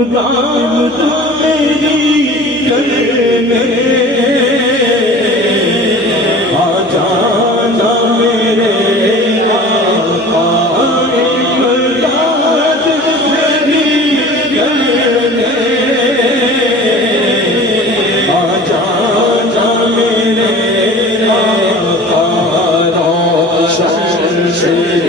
امداد میری کرنے آ جانا میرے آقا، امداد میری کرنے آ جانا میرے آقا، روشن سے